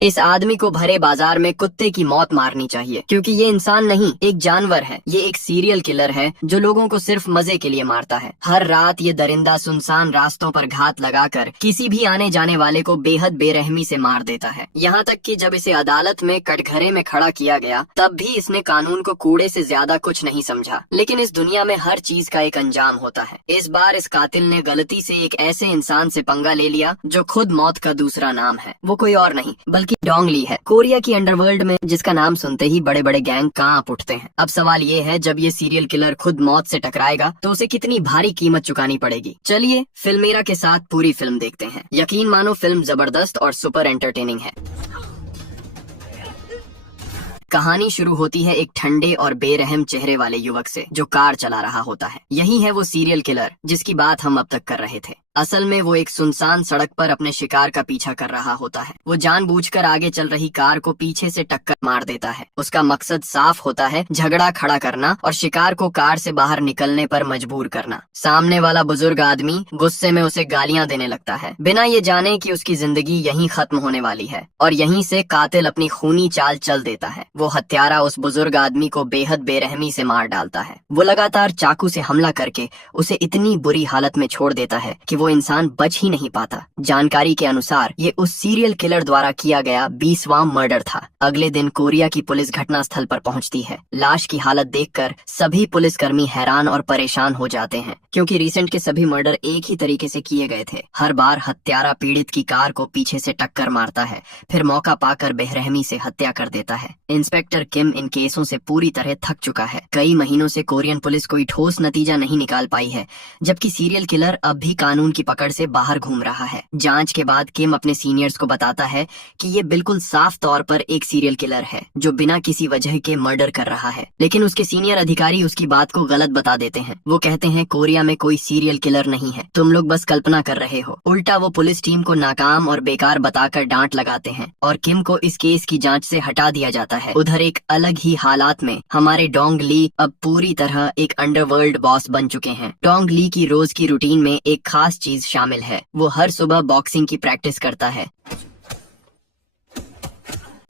इस आदमी को भरे बाजार में कुत्ते की मौत मारनी चाहिए, क्योंकि ये इंसान नहीं, एक जानवर है। ये एक सीरियल किलर है जो लोगों को सिर्फ मजे के लिए मारता है। हर रात ये दरिंदा सुनसान रास्तों पर घात लगाकर किसी भी आने जाने वाले को बेहद बेरहमी से मार देता है। यहाँ तक कि जब इसे अदालत में कटघरे में खड़ा किया गया, तब भी इसने कानून को कूड़े से ज्यादा कुछ नहीं समझा। लेकिन इस दुनिया में हर चीज का एक अंजाम होता है। इस बार इस कातिल ने गलती से एक ऐसे इंसान से पंगा ले लिया जो खुद मौत का दूसरा नाम है। वो कोई और नहीं बल्कि डोंग ली है, कोरिया की अंडरवर्ल्ड में जिसका नाम सुनते ही बड़े बड़े गैंग कांप उठते हैं। अब सवाल ये है, जब ये सीरियल किलर खुद मौत से टकराएगा तो उसे कितनी भारी कीमत चुकानी पड़ेगी। चलिए फिल्मेरा के साथ पूरी फिल्म देखते हैं। यकीन मानो फिल्म जबरदस्त और सुपर एंटरटेनिंग है। कहानी शुरू होती है एक ठंडे और बेरहम चेहरे वाले युवक से जो कार चला रहा होता है। यही है वो सीरियल किलर जिसकी बात हम अब तक कर रहे थे। असल में वो एक सुनसान सड़क पर अपने शिकार का पीछा कर रहा होता है। वो जानबूझकर आगे चल रही कार को पीछे से टक्कर मार देता है। उसका मकसद साफ होता है, झगड़ा खड़ा करना और शिकार को कार से बाहर निकलने पर मजबूर करना। सामने वाला बुजुर्ग आदमी गुस्से में उसे गालियां देने लगता है, बिना ये जाने कि उसकी जिंदगी यहीं खत्म होने वाली है। और यहीं से कातिल अपनी खूनी चाल चल देता है। वो हत्यारा उस बुजुर्ग आदमी को बेहद बेरहमी से मार डालता है। वो लगातार चाकू से हमला करके उसे इतनी बुरी हालत में छोड़ देता है कि वो इंसान बच ही नहीं पाता। जानकारी के अनुसार ये उस सीरियल किलर द्वारा किया गया 20वां मर्डर था। अगले दिन कोरिया की पुलिस घटना स्थल पर पहुंचती है। लाश की हालत देखकर सभी पुलिसकर्मी हैरान और परेशान हो जाते हैं, क्योंकि रिसेंट के सभी मर्डर एक ही तरीके से किए गए थे। हर बार हत्यारा पीड़ित की कार को पीछे से टक्कर मारता है, फिर मौका पाकर बेरहमी से हत्या कर देता है। इंस्पेक्टर किम इन केसों से पूरी तरह थक चुका है। कई महीनों से कोरियन पुलिस कोई ठोस नतीजा नहीं निकाल पाई है, जबकि सीरियल किलर अब भी कानून की पकड़ से बाहर घूम रहा है। जांच के बाद किम अपने सीनियर्स को बताता है कि ये बिल्कुल साफ तौर पर एक सीरियल किलर है जो बिना किसी वजह के मर्डर कर रहा है। लेकिन उसके सीनियर अधिकारी उसकी बात को गलत बता देते हैं। वो कहते हैं कोरिया में कोई सीरियल किलर नहीं है, तुम लोग बस कल्पना कर रहे हो। उल्टा वो पुलिस टीम को नाकाम और बेकार बताकर डांट लगाते हैं और किम को इस केस की जांच से हटा दिया जाता है। उधर एक अलग ही हालात में हमारे डोंग ली अब पूरी तरह एक अंडरवर्ल्ड बॉस बन चुके हैं। डोंग ली की रोज की रूटीन में एक खास चीज शामिल है। वो हर सुबह बॉक्सिंग की प्रैक्टिस करता है,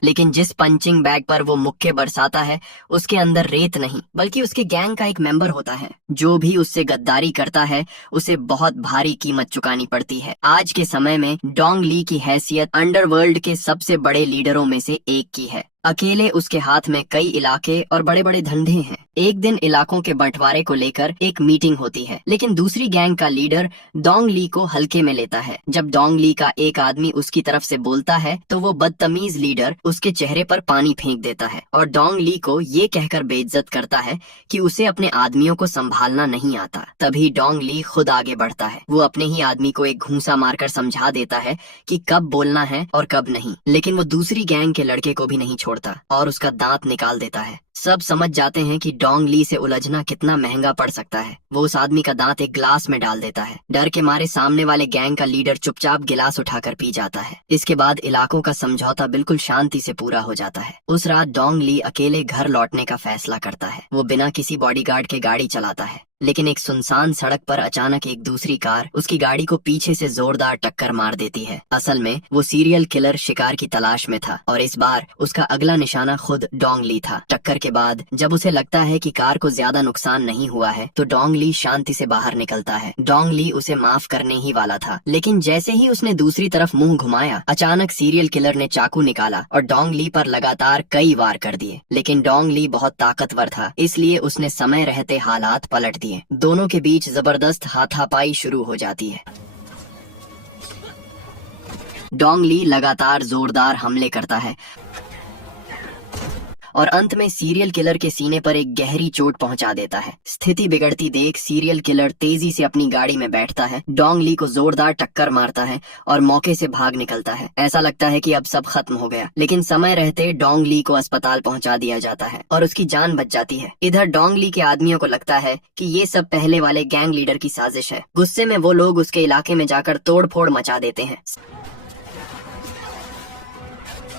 लेकिन जिस पंचिंग बैग पर वो मुक्के बरसाता है उसके अंदर रेत नहीं बल्कि उसके गैंग का एक मेंबर होता है। जो भी उससे गद्दारी करता है उसे बहुत भारी कीमत चुकानी पड़ती है। आज के समय में डोंग ली की हैसियत अंडरवर्ल्ड के सबसे बड़े लीडरों में से एक की है। अकेले उसके हाथ में कई इलाके और बड़े बड़े धंधे हैं। एक दिन इलाकों के बंटवारे को लेकर एक मीटिंग होती है, लेकिन दूसरी गैंग का लीडर डोंग ली को हल्के में लेता है। जब डोंग ली का एक आदमी उसकी तरफ से बोलता है तो वो बदतमीज लीडर उसके चेहरे पर पानी फेंक देता है और डोंग ली को ये कहकर बेइज्जत करता है कि उसे अपने आदमियों को संभालना नहीं आता। तभी डोंग ली खुद आगे बढ़ता है। वो अपने ही आदमी को एक घूंसा मारकर समझा देता है कि कब बोलना है और कब नहीं, लेकिन वो दूसरी गैंग के लड़के को भी नहीं छोड़ता और उसका दांत निकाल देता है। सब समझ जाते हैं कि डोंग ली से उलझना कितना महंगा पड़ सकता है। वो उस आदमी का दांत एक ग्लास में डाल देता है। डर के मारे सामने वाले गैंग का लीडर चुपचाप गिलास उठाकर पी जाता है। इसके बाद इलाकों का समझौता बिल्कुल शांति से पूरा हो जाता है। उस रात डोंग ली अकेले घर लौटने का फैसला करता है। वो बिना किसी बॉडीगार्ड के गाड़ी चलाता है, लेकिन एक सुनसान सड़क पर अचानक एक दूसरी कार उसकी गाड़ी को पीछे से जोरदार टक्कर मार देती है। असल में वो सीरियल किलर शिकार की तलाश में था और इस बार उसका अगला निशाना खुद डोंग ली था। टक्कर के बाद जब उसे लगता है कि कार को ज्यादा नुकसान नहीं हुआ है तो डोंग ली शांति से बाहर निकलता है। डोंग ली उसे माफ करने ही वाला था, लेकिन जैसे ही उसने दूसरी तरफ मुंह घुमाया, अचानक सीरियल किलर ने चाकू निकाला और डोंग ली पर लगातार कई वार कर दिए। लेकिन डोंग ली बहुत ताकतवर था, इसलिए उसने समय रहते हालात पलट दिए। दोनों के बीच जबरदस्त हाथापाई शुरू हो जाती है। डोंग ली लगातार जोरदार हमले करता है और अंत में सीरियल किलर के सीने पर एक गहरी चोट पहुंचा देता है। स्थिति बिगड़ती देख सीरियल किलर तेजी से अपनी गाड़ी में बैठता है, डोंग ली को जोरदार टक्कर मारता है और मौके से भाग निकलता है। ऐसा लगता है कि अब सब खत्म हो गया, लेकिन समय रहते डोंग ली को अस्पताल पहुंचा दिया जाता है और उसकी जान बच जाती है। इधर डोंग ली के आदमियों को लगता है कि ये सब पहले वाले गैंग लीडर की साजिश है। गुस्से में वो लोग उसके इलाके में जाकर तोड़फोड़ मचा देते हैं।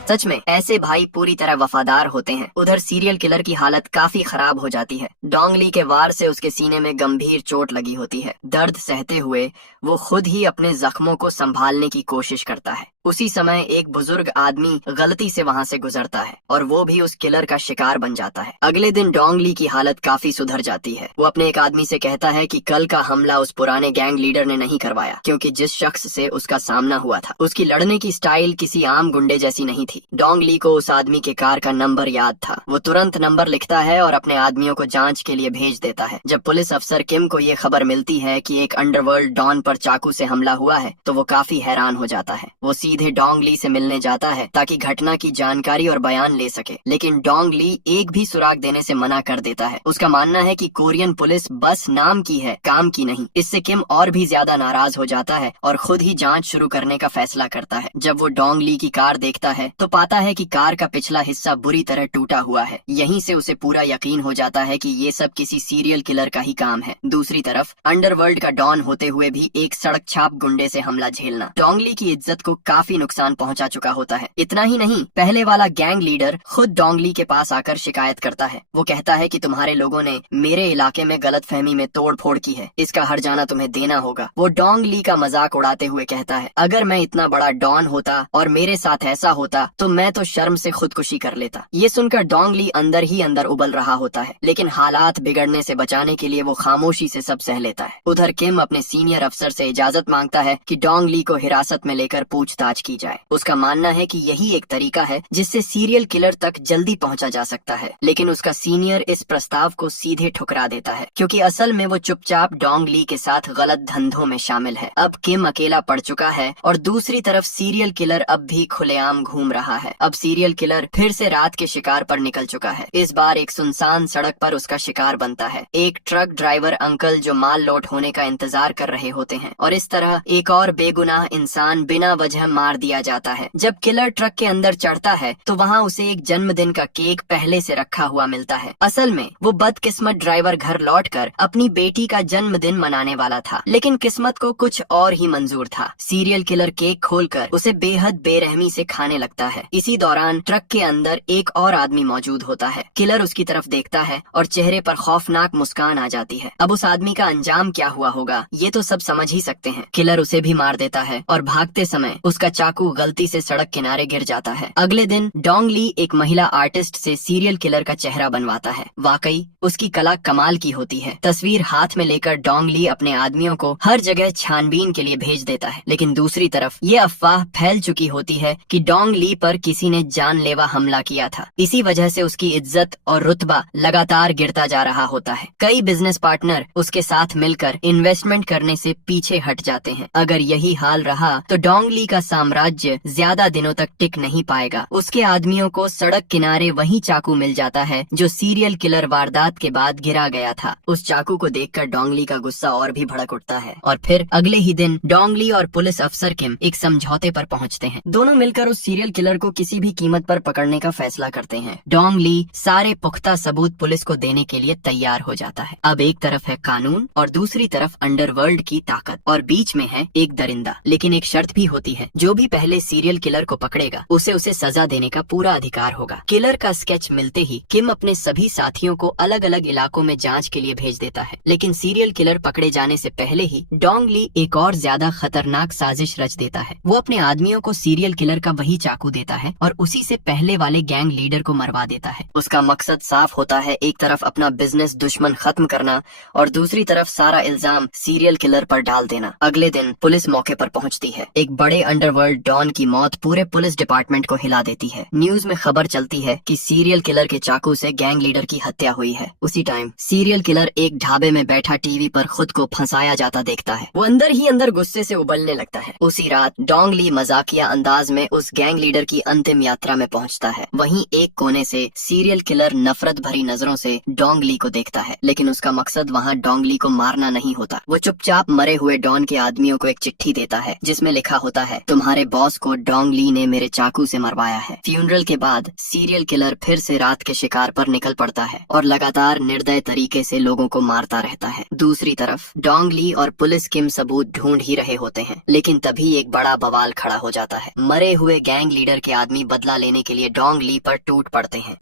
सच में ऐसे भाई पूरी तरह वफादार होते हैं। उधर सीरियल किलर की हालत काफी खराब हो जाती है। डोंग ली के वार से उसके सीने में गंभीर चोट लगी होती है। दर्द सहते हुए वो खुद ही अपने जख्मों को संभालने की कोशिश करता है। उसी समय एक बुजुर्ग आदमी गलती से वहाँ से गुजरता है और वो भी उस किलर का शिकार बन जाता है। अगले दिन डोंग ली की हालत काफी सुधर जाती है। वो अपने एक आदमी से कहता है कि कल का हमला उस पुराने गैंग लीडर ने नहीं करवाया, क्योंकि जिस शख्स से उसका सामना हुआ था उसकी लड़ने की स्टाइल किसी आम गुंडे जैसी नहीं थी। डोंग ली को उस आदमी के कार का नंबर याद था। वो तुरंत नंबर लिखता है और अपने आदमियों को जांच के लिए भेज देता है। जब पुलिस अफसर किम को ये खबर मिलती है कि एक अंडरवर्ल्ड डॉन पर चाकू से हमला हुआ है तो वो काफी हैरान हो जाता है। वो सीधे डोंग ली से मिलने जाता है ताकि घटना की जानकारी और बयान ले सके, लेकिन डोंग ली एक भी सुराग देने से मना कर देता है। उसका मानना है कि कोरियन पुलिस बस नाम की है, काम की नहीं। इससे किम और भी ज्यादा नाराज हो जाता है और खुद ही जांच शुरू करने का फैसला करता है। जब वो डोंग ली की कार देखता है तो पाता है कि कार का पिछला हिस्सा बुरी तरह टूटा हुआ है। यहीं से उसे पूरा यकीन हो जाता है कि ये सब किसी सीरियल किलर का ही काम है। दूसरी तरफ अंडरवर्ल्ड का डॉन होते हुए भी एक सड़क छाप गुंडे से हमला झेलना डोंग ली की इज्जत को काफी नुकसान पहुंचा चुका होता है। इतना ही नहीं, पहले वाला गैंग लीडर खुद डोंग ली के पास आकर शिकायत करता है। वो कहता है कि तुम्हारे लोगों ने मेरे इलाके में गलतफहमी में तोड़ फोड़ की है, इसका हर्जाना तुम्हें देना होगा। वो डोंग ली का मजाक उड़ाते हुए कहता है, अगर मैं इतना बड़ा डॉन होता और मेरे साथ ऐसा होता तो मैं तो शर्म से खुदकुशी कर लेता। ये सुनकर डोंग ली अंदर ही अंदर उबल रहा होता है, लेकिन हालात बिगड़ने से बचाने के लिए वो खामोशी से सब सह लेता है। उधर किम अपने सीनियर अफसर से इजाजत मांगता है कि डोंग ली को हिरासत में लेकर पूछताछ की जाए। उसका मानना है कि यही एक तरीका है जिससे सीरियल किलर तक जल्दी पहुंचा जा सकता है, लेकिन उसका सीनियर इस प्रस्ताव को सीधे ठुकरा देता है, क्योंकि असल में वो चुपचाप डोंग ली के साथ गलत धंधों में शामिल है। अब किम अकेला पड़ चुका है और दूसरी तरफ सीरियल किलर अब भी खुलेआम घूम रहा है। अब सीरियल किलर फिर से रात के शिकार पर निकल चुका है। इस बार एक सुनसान सड़क पर उसका शिकार बनता है। एक ट्रक ड्राइवर अंकल जो माल लोड होने का इंतजार कर रहे होते हैं, और इस तरह एक और बेगुनाह इंसान बिना वजह मार दिया जाता है। जब किलर ट्रक के अंदर चढ़ता है तो वहाँ उसे एक जन्मदिन का केक पहले से रखा हुआ मिलता है। असल में वो बदकिस्मत ड्राइवर घर लौटकर अपनी बेटी का जन्मदिन मनाने वाला था, लेकिन किस्मत को कुछ और ही मंजूर था। सीरियल किलर केक खोलकर उसे बेहद बेरहमी से खाने लगता है। इसी दौरान ट्रक के अंदर एक और आदमी मौजूद होता है। किलर उसकी तरफ देखता है और चेहरे पर खौफनाक मुस्कान आ जाती है। अब उस आदमी का अंजाम क्या हुआ होगा ये तो सब समझ ही सकते हैं। किलर उसे भी मार देता है और भागते समय उसका चाकू गलती से सड़क किनारे गिर जाता है। अगले दिन डोंग ली एक महिला आर्टिस्ट से सीरियल किलर का चेहरा बनवाता है। वाकई उसकी कला कमाल की होती है। तस्वीर हाथ में लेकर डोंग ली अपने आदमियों को हर जगह छानबीन के लिए भेज देता है, लेकिन दूसरी तरफ ये अफवाह फैल चुकी होती है कि डोंग ली पर किसी ने जानलेवा हमला किया था। इसी वजह से उसकी इज्जत और रुतबा लगातार गिरता जा रहा होता है। कई बिजनेस पार्टनर उसके साथ मिलकर इन्वेस्टमेंट करने से पीछे हट जाते हैं। अगर यही हाल रहा तो डोंग ली का साम्राज्य ज्यादा दिनों तक टिक नहीं पाएगा। उसके आदमियों को सड़क किनारे वही चाकू मिल जाता है जो सीरियल किलर वारदात के बाद गिरा गया था। उस चाकू को देखकर डोंग ली का गुस्सा और भी भड़क उठता है और फिर अगले ही दिन डोंग ली और पुलिस अफसर किम एक समझौते पर पहुंचते हैं। दोनों मिलकर उस सीरियल किलर को किसी भी कीमत पर पकड़ने का फैसला करते हैं। डोंग ली सारे पुख्ता सबूत पुलिस को देने के लिए तैयार हो जाता है। अब एक तरफ है कानून और दूसरी तरफ अंडरवर्ल्ड की ताकत, और बीच में है एक दरिंदा। लेकिन एक शर्त भी होती है, जो भी पहले सीरियल किलर को पकड़ेगा उसे सजा देने का पूरा अधिकार होगा। किलर का स्केच मिलते ही किम अपने सभी साथियों को अलग अलग इलाकों में जांच के लिए भेज देता है, लेकिन सीरियल किलर पकड़े जाने से पहले ही डोंग ली एक और ज्यादा खतरनाक साजिश रच देता है। वो अपने आदमियों को सीरियल किलर का वही चाकू देता है और उसी से पहले वाले गैंग लीडर को मरवा देता है। उसका मकसद साफ होता है, एक तरफ अपना बिजनेस दुश्मन खत्म करना और दूसरी तरफ सारा इल्जाम सीरियल किलर पर डाल देना। अगले दिन पुलिस मौके पर पहुंचती है। एक बड़े अंडरवर्ल्ड डॉन की मौत पूरे पुलिस डिपार्टमेंट को हिला देती है। न्यूज में खबर चलती है कि सीरियल किलर के चाकू से गैंग लीडर की हत्या हुई है। उसी टाइम सीरियल किलर एक ढाबे में बैठा टीवी पर खुद को फंसाया जाता देखता है। वो अंदर ही अंदर गुस्से से उबलने लगता है। उसी रात डोंग ली मजाकिया अंदाज में उस गैंग लीडर की अंतिम यात्रा में पहुंचता है। वहीं एक कोने से सीरियल किलर नफरत भरी नजरों से डोंग ली को देखता है, लेकिन उसका मकसद वहाँ डोंग ली को मारना नहीं होता। वो चुपचाप मरे हुए डॉन के आदमियों को एक चिट्ठी देता है जिसमें लिखा होता है, तुम्हारे बॉस को डोंग ली ने मेरे चाकू से मरवाया है। फ्यूनरल के बाद सीरियल किलर फिर से रात के शिकार पर निकल पड़ता है और लगातार निर्दय तरीके से लोगों को मारता रहता है। दूसरी तरफ डोंग ली और पुलिस किम सबूत ढूंढ ही रहे होते हैं, लेकिन तभी एक बड़ा बवाल खड़ा हो जाता है। मरे हुए गैंग लीडर के आदमी बदला लेने के लिए डोंग ली पर टूट पड़ते हैं।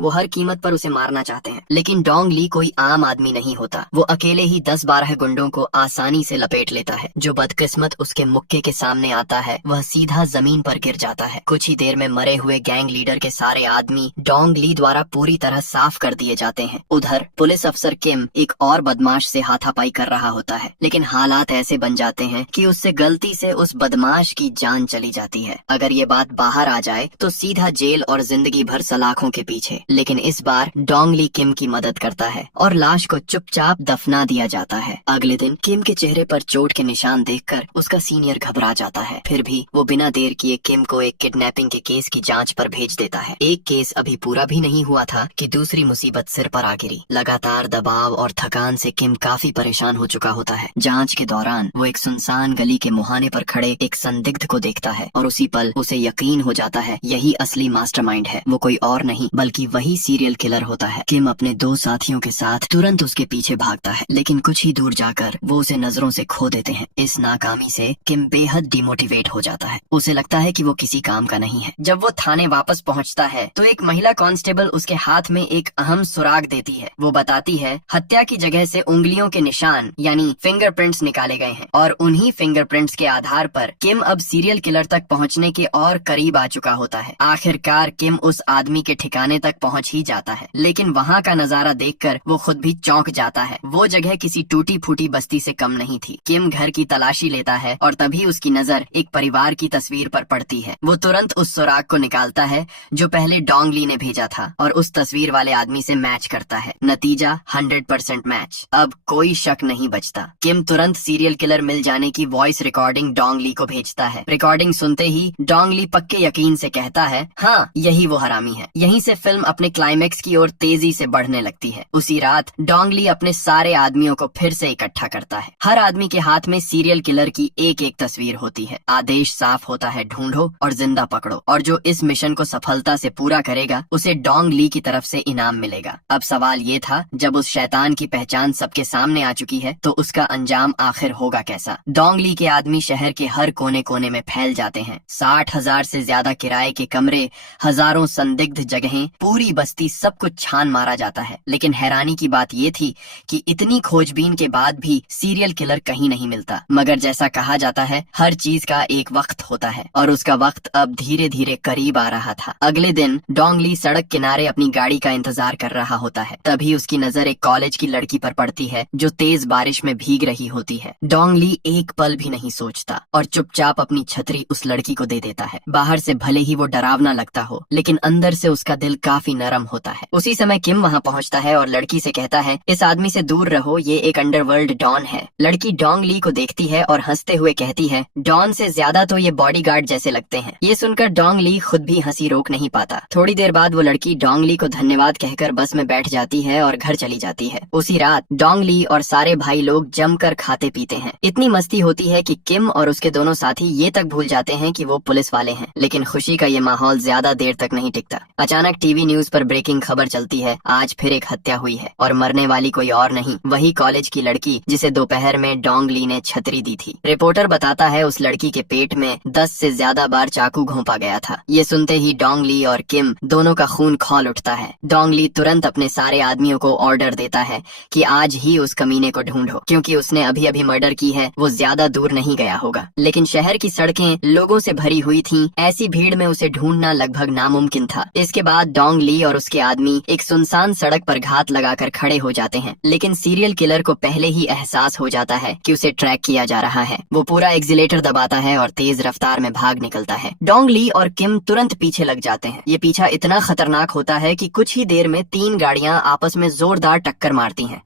वो हर कीमत पर उसे मारना चाहते हैं। लेकिन डोंग ली कोई आम आदमी नहीं होता। वो अकेले ही 10-12 गुंडों को आसानी से लपेट लेता है। जो बदकिस्मत उसके मुक्के के सामने आता है वह सीधा जमीन पर गिर जाता है। कुछ ही देर में मरे हुए गैंग लीडर के सारे आदमी डोंग ली द्वारा पूरी तरह साफ कर दिए जाते हैं। उधर पुलिस अफसर किम एक और बदमाश से हाथापाई कर रहा होता है, लेकिन हालात ऐसे बन जाते हैं कि उससे गलती से उस बदमाश की जान चली जाती है। अगर ये बात बाहर आ जाए तो सीधा जेल और जिंदगी भर सलाखों के पीछे। लेकिन इस बार डोंग ली किम की मदद करता है और लाश को चुपचाप दफना दिया जाता है। अगले दिन किम के चेहरे पर चोट के निशान देखकर उसका सीनियर घबरा जाता है। फिर भी वो बिना देर किए किम को एक किडनैपिंग के केस की जांच पर भेज देता है। एक केस अभी पूरा भी नहीं हुआ था कि दूसरी मुसीबत सिर पर आ गिरी। लगातार दबाव और थकान से किम काफी परेशान हो चुका होता है। जांच के दौरान वो एक सुनसान गली के मुहाने पर खड़े एक संदिग्ध को देखता है और उसी पल उसे यकीन हो जाता है यही असली मास्टरमाइंड है। वो कोई और नहीं बल्कि वही सीरियल किलर होता है। किम अपने 2 साथियों के साथ तुरंत उसके पीछे भागता है, लेकिन कुछ ही दूर जाकर वो उसे नजरों से खो देते हैं। इस नाकामी से किम बेहद डिमोटिवेट हो जाता है। उसे लगता है कि वो किसी काम का नहीं है। जब वो थाने वापस पहुंचता है तो एक महिला कांस्टेबल उसके हाथ में एक अहम सुराग देती है। वो बताती है हत्या की जगह से उंगलियों के निशान यानी फिंगरप्रिंट्स निकाले गए हैं और उन्हीं फिंगरप्रिंट्स के आधार पर किम अब सीरियल किलर तक पहुंचने के और करीब आ चुका होता है। आखिरकार किम उस आदमी के ठिकाने तक पहुंच ही जाता है, लेकिन वहाँ का नजारा देखकर वो खुद भी चौंक जाता है। वो जगह किसी टूटी फूटी बस्ती से कम नहीं थी। किम घर की तलाशी लेता है और तभी उसकी नजर एक परिवार की तस्वीर पर पड़ती है। वो तुरंत उस सुराग को निकालता है जो पहले डोंग ली ने भेजा था और उस तस्वीर वाले आदमी से मैच करता है। नतीजा 100% मैच। अब कोई शक नहीं बचता। किम तुरंत सीरियल किलर मिल जाने की वॉइस रिकॉर्डिंग डोंग ली को भेजता है। रिकॉर्डिंग सुनते ही डोंग ली पक्के यकीन से कहता है हाँ यही वो हरामी है। यहीं से फिल्म अपने क्लाइमेक्स की ओर तेजी से बढ़ने लगती है। उसी रात डोंग ली अपने सारे आदमियों को फिर से इकट्ठा करता है। हर आदमी के हाथ में सीरियल किलर की एक एक तस्वीर होती है। आदेश साफ होता है ढूंढो और जिंदा पकड़ो, और जो इस मिशन को सफलता से पूरा करेगा उसे डोंग ली की तरफ से इनाम मिलेगा। अब सवाल ये था जब उस शैतान की पहचान सबके सामने आ चुकी है तो उसका अंजाम आखिर होगा कैसा। डोंग ली के आदमी शहर के हर कोने कोने में फैल जाते हैं। 60,000 से ज्यादा किराए के कमरे, हजारों संदिग्ध जगहें, पूरी बस्ती, सब कुछ छान मारा जाता है। लेकिन हैरानी की बात ये थी कि इतनी खोजबीन के बाद भी सीरियल किलर कहीं नहीं मिलता। मगर जैसा कहा जाता है हर चीज का एक वक्त होता है और उसका वक्त अब धीरे धीरे करीब आ रहा था। अगले दिन डोंग ली सड़क किनारे अपनी गाड़ी का इंतजार कर रहा होता है। तभी उसकी नजर एक कॉलेज की लड़की पर पड़ती है जो तेज बारिश में भीग रही होती है। डोंग ली एक पल भी नहीं सोचता और चुपचाप अपनी छतरी उस लड़की को दे देता है। बाहर से भले ही वो डरावना लगता हो, लेकिन अंदर से उसका दिल काफी नरम होता है। उसी समय किम वहाँ पहुँचता है और लड़की से कहता है इस आदमी से दूर रहो, ये एक अंडरवर्ल्ड डॉन है। लड़की डोंग ली को देखती है और हंसते हुए कहती है डॉन से ज्यादा तो ये बॉडीगार्ड जैसे लगते हैं। ये सुनकर डोंग ली खुद भी हंसी रोक नहीं पाता। थोड़ी देर बाद वो लड़की डोंग ली को धन्यवाद कहकर बस में बैठ जाती है और घर चली जाती है। उसी रात डोंग ली और सारे भाई लोग जमकर खाते पीते हैं। इतनी मस्ती होती है कि किम और उसके दोनों साथी ये तक भूल जाते हैं कि वो पुलिस वाले हैं। लेकिन खुशी का ये माहौल ज्यादा देर तक नहीं टिकता। अचानक टीवी न्यूज पर ब्रेकिंग खबर चलती है, आज फिर एक हत्या हुई है और मरने वाली कोई और नहीं, वही कॉलेज की लड़की जिसे दोपहर में डोंग ली ने छतरी दी थी। रिपोर्टर बताता है उस लड़की के पेट में 10 से ज्यादा बार चाकू घोंपा गया था। ये सुनते ही डोंग ली और किम दोनों का खून खौल उठता है। डोंग ली तुरंत अपने सारे आदमियों को ऑर्डर देता है कि आज ही उस कमीने को ढूंढो, क्योंकि उसने अभी अभी मर्डर की है, वो ज्यादा दूर नहीं गया होगा। लेकिन शहर की सड़कें लोगों से भरी हुई थीं, ऐसी भीड़ में उसे ढूंढना लगभग नामुमकिन था। इसके बाद डोंग ली और उसके आदमी एक सुनसान सड़क पर घात लगाकर खड़े हो जाते हैं। लेकिन सीरियल किलर को पहले ही एहसास हो जाता है कि उसे ट्रैक किया जा रहा है। वो पूरा एक्सीलेटर दबाता है और तेज रफ्तार में भाग निकलता है। डोंग ली और किम तुरंत पीछे लग जाते हैं। ये पीछा इतना खतरनाक होता है कि कुछ ही देर में 3 गाड़ियां आपस में जोरदार टक्कर मारती हैं।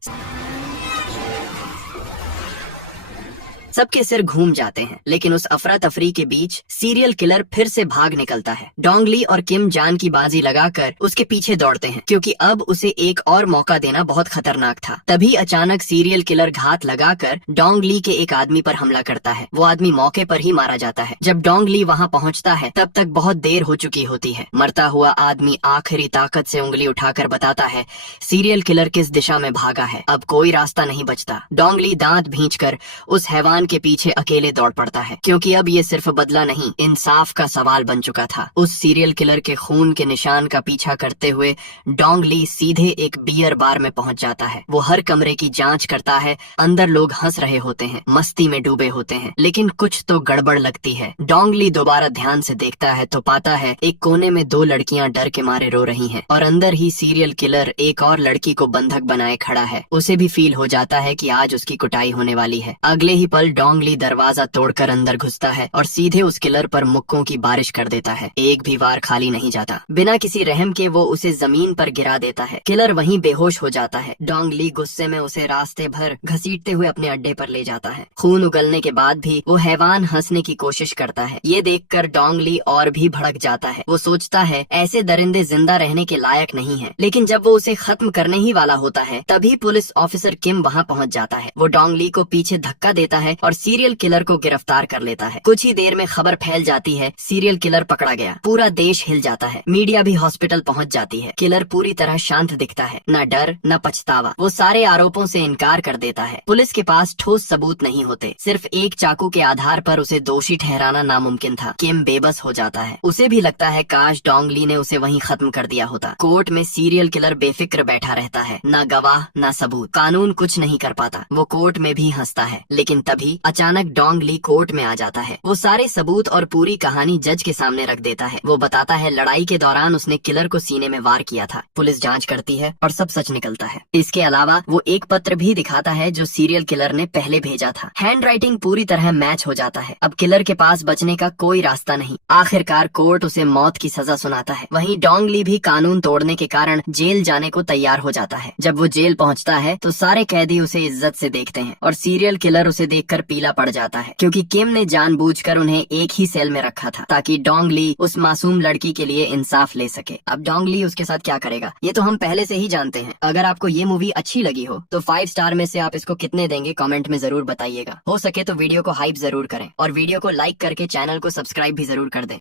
सबके सिर घूम जाते हैं, लेकिन उस अफरा तफरी के बीच सीरियल किलर फिर से भाग निकलता है। डोंग ली और किम जान की बाजी लगाकर उसके पीछे दौड़ते हैं, क्योंकि अब उसे एक और मौका देना बहुत खतरनाक था। तभी अचानक सीरियल किलर घात लगाकर डोंग ली के एक आदमी पर हमला करता है। वो आदमी मौके पर ही मारा जाता है। जब डोंग ली वहाँ पहुँचता है तब तक बहुत देर हो चुकी होती है। मरता हुआ आदमी आखिरी ताकत से उंगली उठाकर बताता है सीरियल किलर किस दिशा में भागा है। अब कोई रास्ता नहीं बचता। डोंग ली दांत भींचकर उस हैवान के पीछे अकेले दौड़ पड़ता है, क्योंकि अब ये सिर्फ बदला नहीं, इंसाफ का सवाल बन चुका था। उस सीरियल किलर के खून के निशान का पीछा करते हुए डोंग ली सीधे एक बियर बार में पहुंच जाता है। वो हर कमरे की जांच करता है। अंदर लोग हंस रहे होते हैं, मस्ती में डूबे होते हैं, लेकिन कुछ तो गड़बड़ लगती है। डोंग ली दोबारा ध्यान से देखता है तो पाता है एक कोने में दो लड़कियां डर के मारे रो रही हैं, और अंदर ही सीरियल किलर एक और लड़की को बंधक बनाए खड़ा है। उसे भी फील हो जाता है कि आज उसकी कुटाई होने वाली है। अगले ही पल डोंग ली दरवाजा तोड़कर अंदर घुसता है और सीधे उस किलर पर मुक्कों की बारिश कर देता है। एक भी वार खाली नहीं जाता। बिना किसी रहम के वो उसे जमीन पर गिरा देता है। किलर वहीं बेहोश हो जाता है। डोंग ली गुस्से में उसे रास्ते भर घसीटते हुए अपने अड्डे पर ले जाता है। खून उगलने के बाद भी वो हैवान हंसने की कोशिश करता है। ये देखकर डोंग ली और भी भड़क जाता है। वो सोचता है ऐसे दरिंदे जिंदा रहने के लायक नहीं है। लेकिन जब वो उसे खत्म करने ही वाला होता है तभी पुलिस ऑफिसर किम वहाँ पहुँच जाता है। वो डोंग ली को पीछे धक्का देता है और सीरियल किलर को गिरफ्तार कर लेता है। कुछ ही देर में खबर फैल जाती है, सीरियल किलर पकड़ा गया। पूरा देश हिल जाता है। मीडिया भी हॉस्पिटल पहुंच जाती है। किलर पूरी तरह शांत दिखता है, न डर न पछतावा। वो सारे आरोपों से इनकार कर देता है। पुलिस के पास ठोस सबूत नहीं होते। सिर्फ एक चाकू के आधार पर उसे दोषी ठहराना नामुमकिन था। किम बेबस हो जाता है। उसे भी लगता है काश डोंग ली ने उसे वहीं खत्म कर दिया होता। कोर्ट में सीरियल किलर बेफिक्र बैठा रहता है, न गवाह न सबूत। कानून कुछ नहीं कर पाता। वो कोर्ट में भी हंसता है। लेकिन तभी अचानक डोंग ली कोर्ट में आ जाता है। वो सारे सबूत और पूरी कहानी जज के सामने रख देता है। वो बताता है लड़ाई के दौरान उसने किलर को सीने में वार किया था। पुलिस जांच करती है और सब सच निकलता है। इसके अलावा वो एक पत्र भी दिखाता है जो सीरियल किलर ने पहले भेजा था। हैंड राइटिंग पूरी तरह मैच हो जाता है। अब किलर के पास बचने का कोई रास्ता नहीं। आखिरकार कोर्ट उसे मौत की सजा सुनाता है। वहीं डोंग ली भी कानून तोड़ने के कारण जेल जाने को तैयार हो जाता है। जब वो जेल पहुंचता है तो सारे कैदी उसे इज्जत से देखते हैं और सीरियल किलर उसे देखकर पीला पड़ जाता है, क्योंकि किम ने जानबूझकर उन्हें एक ही सेल में रखा था ताकि डोंग ली उस मासूम लड़की के लिए इंसाफ ले सके। अब डोंग ली उसके साथ क्या करेगा ये तो हम पहले से ही जानते हैं। अगर आपको ये मूवी अच्छी लगी हो तो 5 स्टार में से आप इसको कितने देंगे कमेंट में जरूर बताइएगा। हो सके तो वीडियो को हाइप जरूर करें और वीडियो को लाइक करके चैनल को सब्सक्राइब भी जरूर कर दें।